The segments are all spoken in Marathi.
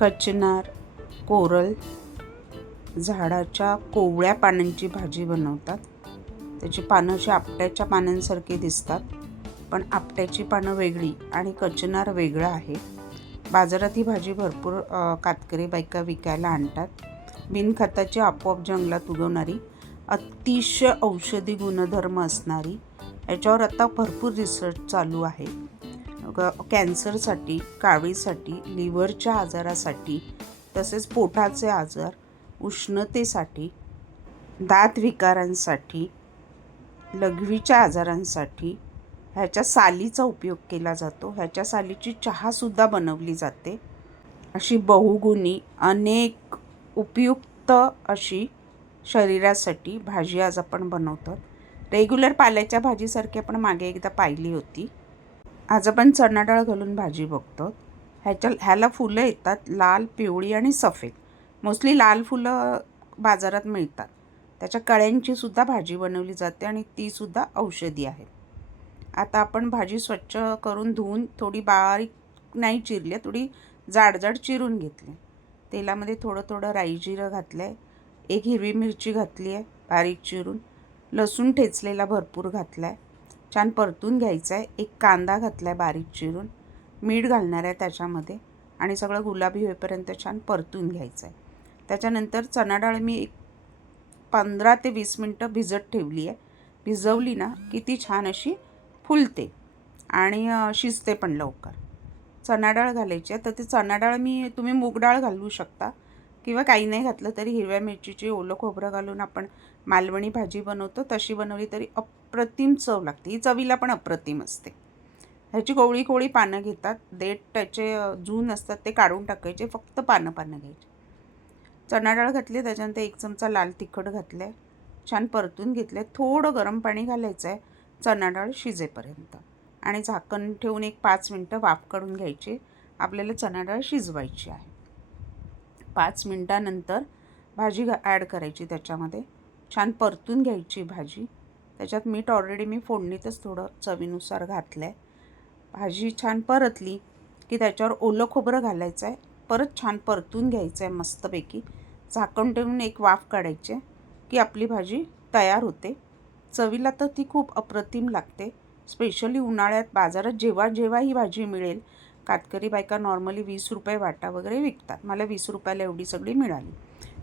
कचनार, कोरल झाडाच्या कोवळ्या पानांची भाजी बनवतात. त्याची पानं अशी आपट्याच्या पानांसारखी दिसतात, पण आपट्याची पानं वेगळी आणि कचनार वेगळं आहे. बाजारात ही भाजी भरपूर कातकरी बायका विकायला आणतात. बिनखताची आपोआप जंगलात उगवणारी, अतिशय औषधी गुणधर्म असणारी. याच्यावर आता भरपूर रिसर्च चालू आहे. कॅन्सरसाठी, कावीळसाठी, लिव्हरच्या आजारासाठी, तसेच पोटाचे आजार, उष्णतेसाठी, दात विकारांसाठी, लघवीच्या आजारांसाठी ह्याच्या सालीचा उपयोग केला जातो. ह्याच्या सालीची चहासुद्धा बनवली जाते. अशी बहुगुणी अनेक उपयुक्त अशी शरीरासाठी भाजी आज आपण बनवतो. रेग्युलर पाल्याच्या भाजीसारखी आपण मागे एकदा पाहिली होती. आज आपण चणा डाळ घालून भाजी बघतो. ह्याला फुलं येतात लाल, पिवळी आणि सफेद. मोस्टली लाल फुलं बाजारात मिळतात. त्याच्या कळ्यांची सुद्धा भाजी बनवली जाते आणि तीसुद्धा औषधी आहे. आता आपण भाजी स्वच्छ करून धुवून थोडी बारीक नाही चिरली, थोडी जाडजाड चिरून घेतली. तेलामध्ये थोडं राई जिरं घातलं आहे. एक हिरवी मिरची घातली आहे बारीक चिरून. लसूण ठेचलेला भरपूर घातला आहे. छान परतून घ्यायचं आहे. एक कांदा घातला आहे बारीक चिरून. मीठ घालणार आहे त्याच्यामध्ये आणि सगळं गुलाबी होईपर्यंत छान परतून घ्यायचं आहे. त्याच्यानंतर चणा डाळ मी एक 15 ते 20 मिनटं भिजत ठेवली आहे. भिजवली ना की ती छान अशी फुलते आणि शिजते पण लवकर. चणा डाळ घालायची आहे. तर ती चणा डाळ तुम्ही मूग डाळ घालू शकता किंवा काही नाही घातलं तरी हिरव्या मिरचीची ओलं खोबरं घालून आपण मालवणी भाजी बनवतो तशी बनवली तरी अप्रतिम चव लागते. ही चवीला पण अप्रतिम असते. ह्याची कोवळी कोवळी पानं घेतात. देठ त्याचे जून असतात ते काढून टाकायचे, फक्त पानं घ्यायची. चणा डाळ घातली, त्याच्यानंतर 1 चमचा लाल तिखट घातलं आहे. छान परतून घेतलं आहे. थोडं गरम पाणी घालायचं आहे चणा डाळ शिजेपर्यंत आणि झाकण ठेवून एक 5 मिनटं वाफ काढून घ्यायची. आपल्याला चणा डाळ शिजवायची आहे. 5 मिनटानंतर भाजी ॲड करायची त्याच्यामध्ये. छान परतून घ्यायची भाजी. त्याच्यात मीठ ऑलरेडी मी फोडणीतच थोडं चवीनुसार घातलं आहे. भाजी छान परतली की त्याच्यावर ओलं खोबरं घालायचं आहे. परत छान परतून घ्यायचं आहे मस्तपैकी. झाकण ठेवून एक वाफ काढायची की आपली भाजी तयार होते. चवीला तर ती खूप अप्रतिम लागते. स्पेशली उन्हाळ्यात बाजारात जेव्हा ही भाजी मिळेल. कातकरी बायका नॉर्मली 20 रुपये वाटा वगैरे विकतात. मला 20 रुपयाला एवढी सगळी मिळाली.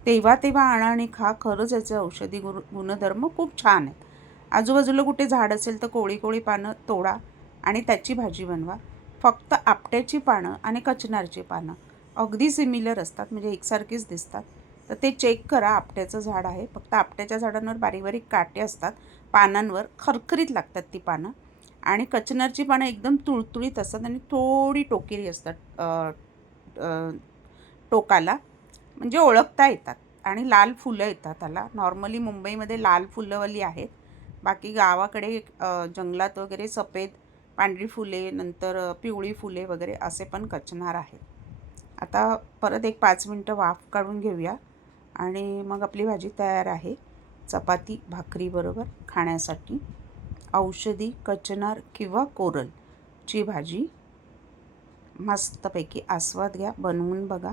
तेव्हा आणा आणि खा. खरंच याचे औषधी गुणधर्म खूप छान आहेत. आजूबाजूला कुठे झाड असेल तर कोवळी पानं तोडा आणि त्याची भाजी बनवा. फक्त आपट्याची पानं आणि कचनारची पानं अगदी सिमिलर असतात, म्हणजे एकसारखीच दिसतात. तर ते चेक करा. आपट्याचं झाड आहे. फक्त आपट्याच्या झाडांवर बारीक बारीक काटे असतात. पानांवर खरखरीत लागतात ती पानं. आणि कचनारची पानं एकदम तुळतुळीत असतात आणि थोडी टोकेरी असतात टोकाला, म्हणजे ओळखता येतात. आणि लाल फुलं येतात त्याला. नॉर्मली मुंबईमध्ये लाल फुलंवाली आहेत. बाकी गावाकडे जंगलात वगैरे सफेद पांढरी फुले, नंतर पिवळी फुले वगैरे असे पण कचनार आहेत. आता परत एक 5 मिनटं वाफ काढून घेऊया आणि मग आपली भाजी तयार आहे. चपाती भाकरीबरोबर खाण्यासाठी औषधी कचनार किंवा कोरलची भाजी मस्तपैकी आस्वाद घ्या. बनवून बघा.